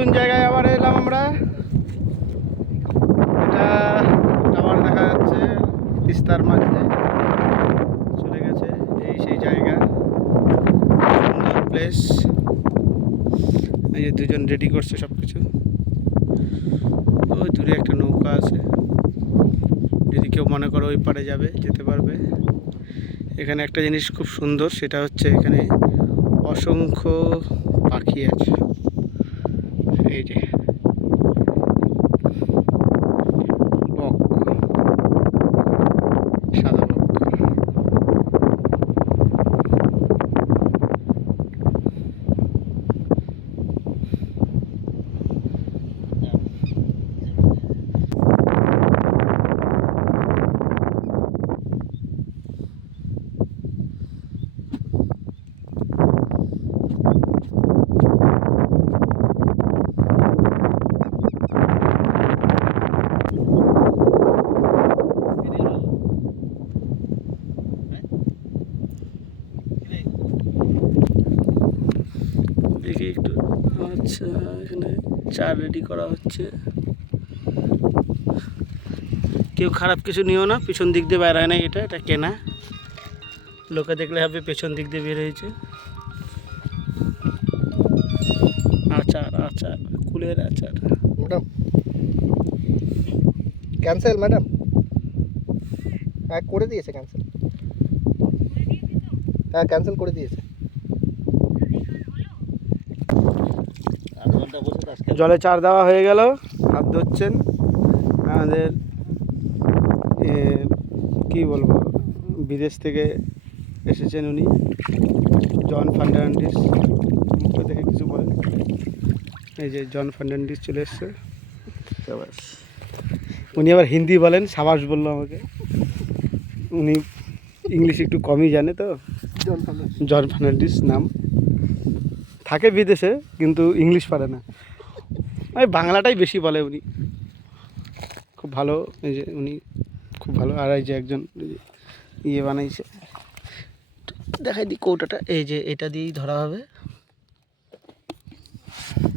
নতুন জায়গায় আবার এলাম আমরা। এটা টাওয়ার দেখা যাচ্ছে, তিস্তার মাঝে চলে গেছে। এই সেই জায়গা, সুন্দর প্লেস। এই যে দুজন রেডি করছে সব কিছু। ওই দূরে একটা নৌকা আছে, যদি কেউ মনে করো ওই পারে যাবে যেতে পারবে। এখানে একটা জিনিস খুব সুন্দর, সেটা হচ্ছে এখানে অসংখ্য পাখি আছে। এই যে বক, সাদা বক। দেখি একটু। আচ্ছা, এখানে চা রেডি করা হচ্ছে। কেউ খারাপ কিছু নিও না, পিছন দিক দিয়ে বের হয় না। এটা কেনা, লোকে দেখলে হবে পেছন দিক দিয়ে বের হয়েছে। আচার আচার, কুলের আচার। ম্যাডাম ক্যান্সেল, ম্যাডাম হ্যাঁ করে দিয়েছে ক্যান্সেল। হ্যাঁ ক্যান্সেল করে দিয়েছে। জলে চার দেওয়া হয়ে গেল, হাত ধুচ্ছেন আমাদের কি বলবো, বিদেশ থেকে এসেছেন উনি, জন ফার্নান্ডিস। মুখটা দেখে কিছু বলেন। এই যে জন ফার্নান্ডিস চলে এসছে। উনি আবার হিন্দি বলেন, সাবাস বললো আমাকে। উনি ইংলিশ একটু কমই জানে তো। জন ফার্নান্ডিস নাম, থাকে বিদেশে কিন্তু ইংলিশ পারে না, ওই বাংলাটাই বেশি বলে উনি। খুব ভালো, এই যে উনি খুব ভালো। আর এই যে একজন ইয়ে বানাইছে, দেখাই দিই কৌটাটা। এই যে এটা দিয়েই ধরা হবে।